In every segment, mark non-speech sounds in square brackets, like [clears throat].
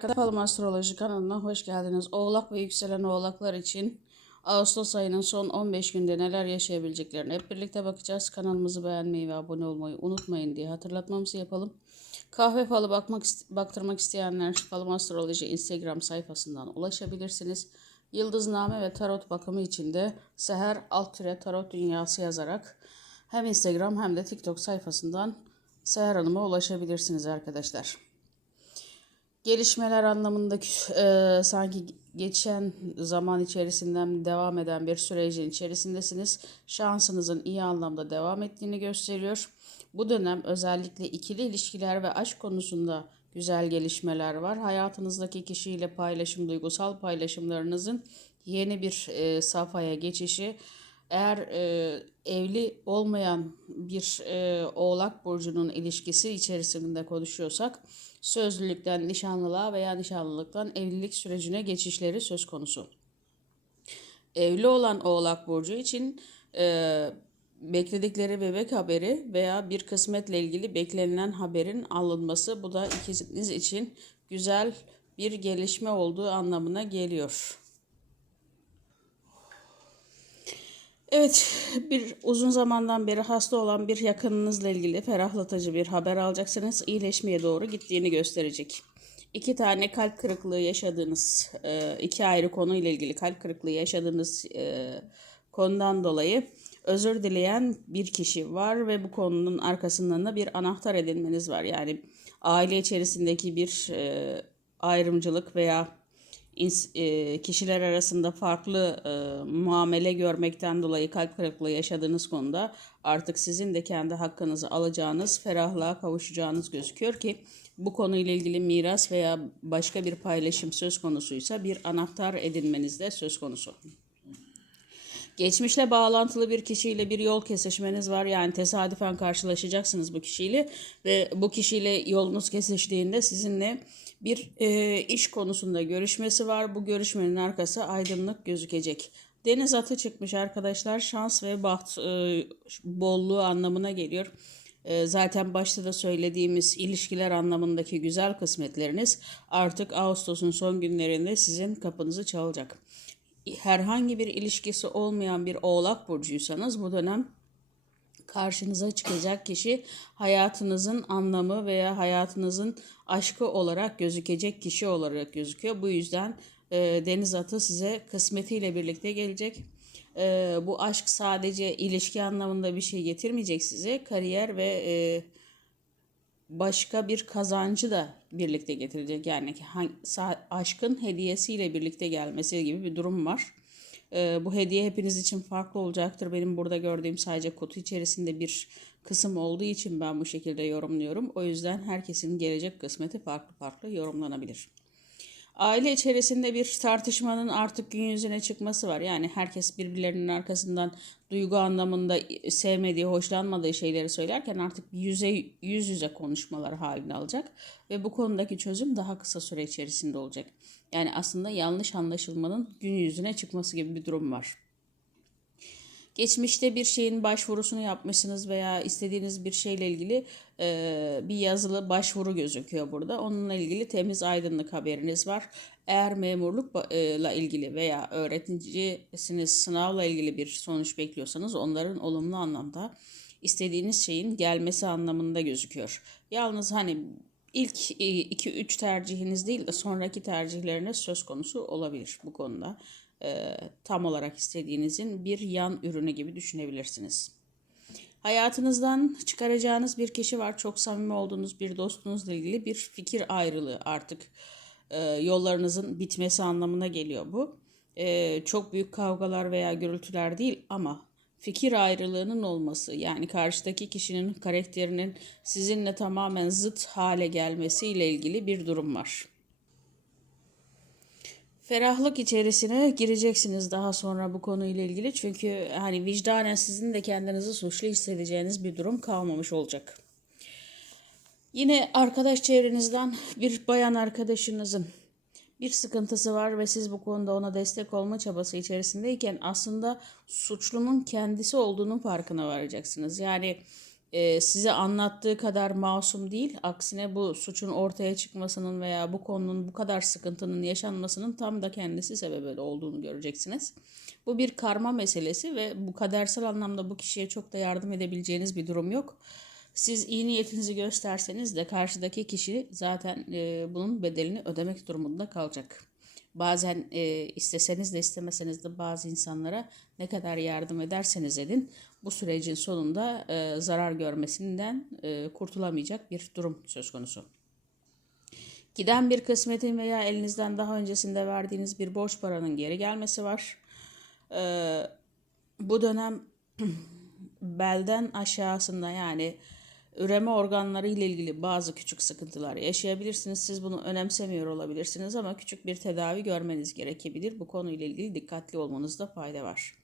Kapalım Astroloji kanalına hoş geldiniz. Oğlak ve yükselen oğlaklar için Ağustos ayının son 15 günde neler yaşayabileceklerini hep birlikte bakacağız. Kanalımızı beğenmeyi ve abone olmayı unutmayın diye hatırlatmamızı yapalım. Kahve falı bakmak baktırmak isteyenler Falım Astroloji Instagram sayfasından ulaşabilirsiniz. Yıldızname ve tarot bakımı için de Seher alt tarot dünyası yazarak hem Instagram hem de TikTok sayfasından Seher Hanım'a ulaşabilirsiniz arkadaşlar gelişmeler anlamında e, sanki geçen zaman içerisinden devam eden bir sürecin içerisindesiniz. Şansınızın iyi anlamda devam ettiğini gösteriyor. Bu dönem özellikle ikili ilişkiler ve aşk konusunda güzel gelişmeler var. Hayatınızdaki kişiyle paylaşım, duygusal paylaşımlarınızın yeni bir e, safhaya geçişi eğer e, evli olmayan bir e, Oğlak Burcu'nun ilişkisi içerisinde konuşuyorsak sözlülükten nişanlılığa veya nişanlılıktan evlilik sürecine geçişleri söz konusu. Evli olan Oğlak Burcu için e, bekledikleri bebek haberi veya bir kısmetle ilgili beklenilen haberin alınması bu da ikiniz için güzel bir gelişme olduğu anlamına geliyor. Evet, bir uzun zamandan beri hasta olan bir yakınınızla ilgili ferahlatıcı bir haber alacaksınız. İyileşmeye doğru gittiğini gösterecek. İki tane kalp kırıklığı yaşadığınız, e, iki ayrı konuyla ilgili kalp kırıklığı yaşadığınız e, konudan dolayı özür dileyen bir kişi var ve bu konunun arkasından da bir anahtar edinmeniz var. Yani aile içerisindeki bir e, ayrımcılık veya kişiler arasında farklı e, muamele görmekten dolayı kalp kırıklığı yaşadığınız konuda artık sizin de kendi hakkınızı alacağınız, ferahlığa kavuşacağınız gözüküyor ki bu konuyla ilgili miras veya başka bir paylaşım söz konusuysa bir anahtar edinmeniz de söz konusu. Geçmişle bağlantılı bir kişiyle bir yol kesişmeniz var. Yani tesadüfen karşılaşacaksınız bu kişiyle ve bu kişiyle yolunuz kesiştiğinde sizinle bir e, iş konusunda görüşmesi var. Bu görüşmenin arkası aydınlık gözükecek. Deniz atı çıkmış arkadaşlar. Şans ve baht e, bolluğu anlamına geliyor. E, zaten başta da söylediğimiz ilişkiler anlamındaki güzel kısmetleriniz artık Ağustos'un son günlerinde sizin kapınızı çalacak herhangi bir ilişkisi olmayan bir oğlak burcuysanız bu dönem karşınıza çıkacak kişi hayatınızın anlamı veya hayatınızın aşkı olarak gözükecek kişi olarak gözüküyor. Bu yüzden e, deniz atı size kısmetiyle birlikte gelecek. E, bu aşk sadece ilişki anlamında bir şey getirmeyecek size. Kariyer ve e, başka bir kazancı da birlikte getirecek. Yani aşkın hediyesiyle birlikte gelmesi gibi bir durum var. Ee, bu hediye hepiniz için farklı olacaktır. Benim burada gördüğüm sadece kutu içerisinde bir kısım olduğu için ben bu şekilde yorumluyorum. O yüzden herkesin gelecek kısmeti farklı farklı yorumlanabilir. Aile içerisinde bir tartışmanın artık gün yüzüne çıkması var. Yani herkes birbirlerinin arkasından duygu anlamında sevmediği, hoşlanmadığı şeyleri söylerken artık yüze, yüz yüze konuşmalar halini alacak. Ve bu konudaki çözüm daha kısa süre içerisinde olacak. Yani aslında yanlış anlaşılmanın gün yüzüne çıkması gibi bir durum var. Geçmişte bir şeyin başvurusunu yapmışsınız veya istediğiniz bir şeyle ilgili e, bir yazılı başvuru gözüküyor burada. Onunla ilgili temiz aydınlık haberiniz var. Eğer memurlukla e, ilgili veya öğreticisiniz sınavla ilgili bir sonuç bekliyorsanız onların olumlu anlamda istediğiniz şeyin gelmesi anlamında gözüküyor. Yalnız hani ilk 2-3 tercihiniz değil de sonraki tercihleriniz söz konusu olabilir bu konuda e, tam olarak istediğinizin bir yan ürünü gibi düşünebilirsiniz. Hayatınızdan çıkaracağınız bir kişi var. Çok samimi olduğunuz bir dostunuzla ilgili bir fikir ayrılığı artık e, yollarınızın bitmesi anlamına geliyor bu. E, çok büyük kavgalar veya gürültüler değil ama fikir ayrılığının olması yani karşıdaki kişinin karakterinin sizinle tamamen zıt hale gelmesiyle ilgili bir durum var. Ferahlık içerisine gireceksiniz daha sonra bu konuyla ilgili. Çünkü hani vicdanen sizin de kendinizi suçlu hissedeceğiniz bir durum kalmamış olacak. Yine arkadaş çevrenizden bir bayan arkadaşınızın bir sıkıntısı var ve siz bu konuda ona destek olma çabası içerisindeyken aslında suçlunun kendisi olduğunun farkına varacaksınız. Yani e, size anlattığı kadar masum değil. Aksine bu suçun ortaya çıkmasının veya bu konunun bu kadar sıkıntının yaşanmasının tam da kendisi sebebi olduğunu göreceksiniz. Bu bir karma meselesi ve bu kadersel anlamda bu kişiye çok da yardım edebileceğiniz bir durum yok. Siz iyi niyetinizi gösterseniz de karşıdaki kişi zaten e, bunun bedelini ödemek durumunda kalacak. Bazen e, isteseniz de istemeseniz de bazı insanlara ne kadar yardım ederseniz edin bu sürecin sonunda e, zarar görmesinden e, kurtulamayacak bir durum söz konusu. Giden bir kısmetin veya elinizden daha öncesinde verdiğiniz bir borç paranın geri gelmesi var. E, bu dönem [clears throat] belden aşağısında yani üreme organları ile ilgili bazı küçük sıkıntılar yaşayabilirsiniz. Siz bunu önemsemiyor olabilirsiniz ama küçük bir tedavi görmeniz gerekebilir. Bu konuyla ilgili dikkatli olmanızda fayda var.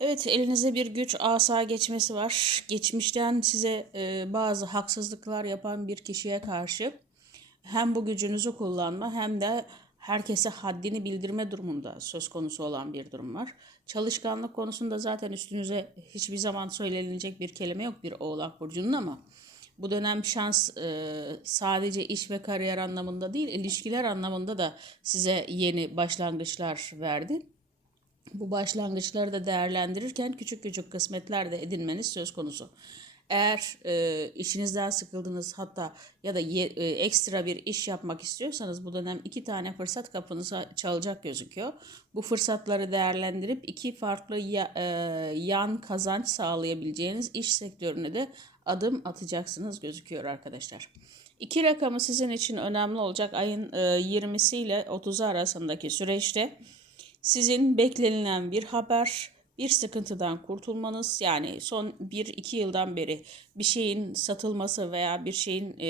Evet elinize bir güç asa geçmesi var. Geçmişten size e, bazı haksızlıklar yapan bir kişiye karşı hem bu gücünüzü kullanma hem de herkese haddini bildirme durumunda söz konusu olan bir durum var. Çalışkanlık konusunda zaten üstünüze hiçbir zaman söylenilecek bir kelime yok bir oğlak burcunun ama bu dönem şans e, sadece iş ve kariyer anlamında değil ilişkiler anlamında da size yeni başlangıçlar verdi. Bu başlangıçları da değerlendirirken küçük küçük kısmetler de edinmeniz söz konusu. Eğer e, işinizden sıkıldınız hatta ya da ye, e, ekstra bir iş yapmak istiyorsanız bu dönem iki tane fırsat kapınıza çalacak gözüküyor. Bu fırsatları değerlendirip iki farklı ya, e, yan kazanç sağlayabileceğiniz iş sektörüne de adım atacaksınız gözüküyor arkadaşlar. İki rakamı sizin için önemli olacak ayın e, 20'si ile 30'u arasındaki süreçte sizin beklenilen bir haber, bir sıkıntıdan kurtulmanız yani son 1-2 yıldan beri bir şeyin satılması veya bir şeyin e,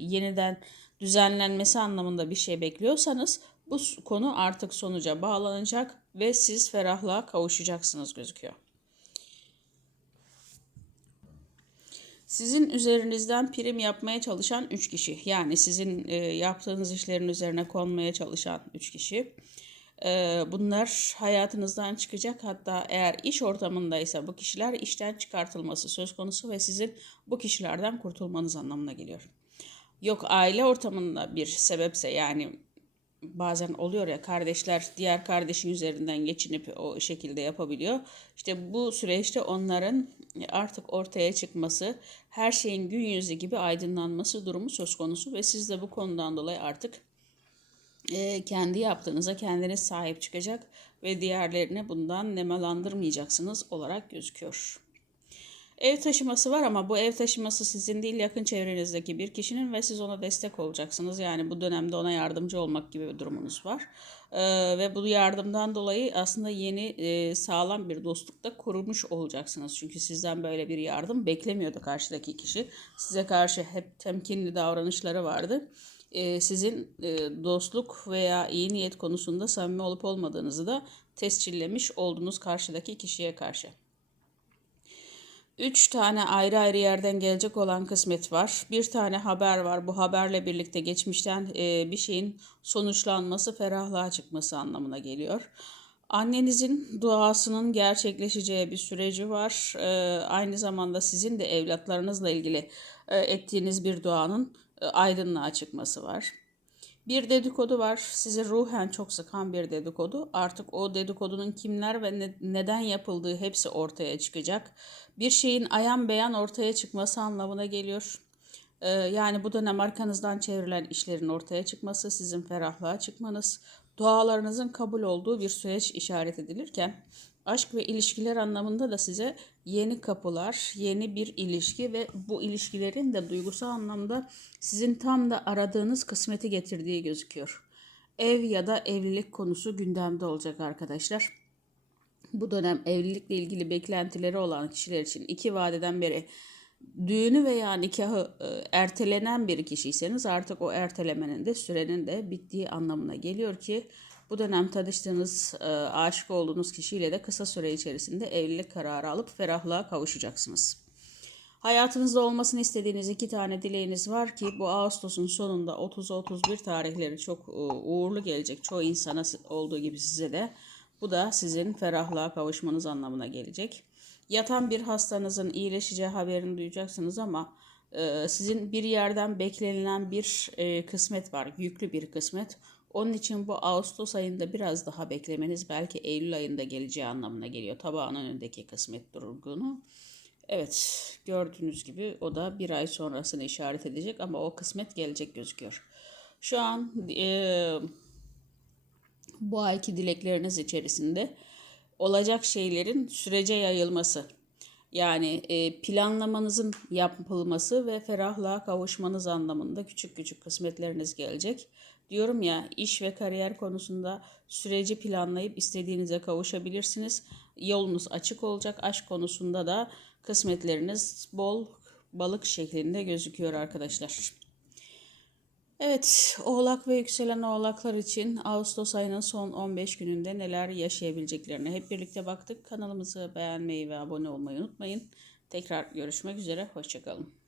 yeniden düzenlenmesi anlamında bir şey bekliyorsanız bu konu artık sonuca bağlanacak ve siz ferahlığa kavuşacaksınız gözüküyor. Sizin üzerinizden prim yapmaya çalışan 3 kişi yani sizin e, yaptığınız işlerin üzerine konmaya çalışan 3 kişi. Bunlar hayatınızdan çıkacak. Hatta eğer iş ortamındaysa bu kişiler işten çıkartılması söz konusu ve sizin bu kişilerden kurtulmanız anlamına geliyor. Yok aile ortamında bir sebepse yani bazen oluyor ya kardeşler diğer kardeşin üzerinden geçinip o şekilde yapabiliyor. İşte bu süreçte onların artık ortaya çıkması, her şeyin gün yüzü gibi aydınlanması durumu söz konusu ve siz de bu konudan dolayı artık e, kendi yaptığınıza kendiniz sahip çıkacak ve diğerlerini bundan nemalandırmayacaksınız olarak gözüküyor. Ev taşıması var ama bu ev taşıması sizin değil yakın çevrenizdeki bir kişinin ve siz ona destek olacaksınız. Yani bu dönemde ona yardımcı olmak gibi bir durumunuz var. Ee, ve bu yardımdan dolayı aslında yeni e, sağlam bir dostluk da kurmuş olacaksınız. Çünkü sizden böyle bir yardım beklemiyordu karşıdaki kişi. Size karşı hep temkinli davranışları vardı e, sizin e, dostluk veya iyi niyet konusunda samimi olup olmadığınızı da tescillemiş oldunuz karşıdaki kişiye karşı. Üç tane ayrı ayrı yerden gelecek olan kısmet var. Bir tane haber var. Bu haberle birlikte geçmişten e, bir şeyin sonuçlanması, ferahlığa çıkması anlamına geliyor. Annenizin duasının gerçekleşeceği bir süreci var. Aynı zamanda sizin de evlatlarınızla ilgili ettiğiniz bir duanın aydınlığa çıkması var. Bir dedikodu var. Sizi ruhen çok sıkan bir dedikodu. Artık o dedikodunun kimler ve ne, neden yapıldığı hepsi ortaya çıkacak. Bir şeyin ayan beyan ortaya çıkması anlamına geliyor. Ee, yani bu dönem arkanızdan çevrilen işlerin ortaya çıkması, sizin ferahlığa çıkmanız, dualarınızın kabul olduğu bir süreç işaret edilirken aşk ve ilişkiler anlamında da size yeni kapılar, yeni bir ilişki ve bu ilişkilerin de duygusal anlamda sizin tam da aradığınız kısmeti getirdiği gözüküyor. Ev ya da evlilik konusu gündemde olacak arkadaşlar. Bu dönem evlilikle ilgili beklentileri olan kişiler için iki vadeden beri düğünü veya nikahı e, ertelenen bir kişiyseniz artık o ertelemenin de sürenin de bittiği anlamına geliyor ki bu dönem tanıştığınız, e, aşık olduğunuz kişiyle de kısa süre içerisinde evlilik kararı alıp ferahlığa kavuşacaksınız. Hayatınızda olmasını istediğiniz iki tane dileğiniz var ki bu Ağustos'un sonunda 30-31 tarihleri çok e, uğurlu gelecek. Çoğu insana olduğu gibi size de. Bu da sizin ferahlığa kavuşmanız anlamına gelecek. yatan bir hastanızın iyileşeceği haberini duyacaksınız ama e, sizin bir yerden beklenilen bir kısmet var. Yüklü bir kısmet. Onun için bu Ağustos ayında biraz daha beklemeniz belki Eylül ayında geleceği anlamına geliyor. Tabağın önündeki kısmet durgunu. Evet gördüğünüz gibi o da bir ay sonrasını işaret edecek ama o kısmet gelecek gözüküyor. Şu an e, bu ayki dilekleriniz içerisinde olacak şeylerin sürece yayılması. Yani e, planlamanızın yapılması ve ferahlığa kavuşmanız anlamında küçük küçük kısmetleriniz gelecek. Diyorum ya iş ve kariyer konusunda süreci planlayıp istediğinize kavuşabilirsiniz. Yolunuz açık olacak. Aşk konusunda da kısmetleriniz bol balık şeklinde gözüküyor arkadaşlar. Evet, Oğlak ve yükselen Oğlaklar için Ağustos ayının son 15 gününde neler yaşayabileceklerine hep birlikte baktık. Kanalımızı beğenmeyi ve abone olmayı unutmayın. Tekrar görüşmek üzere, hoşçakalın.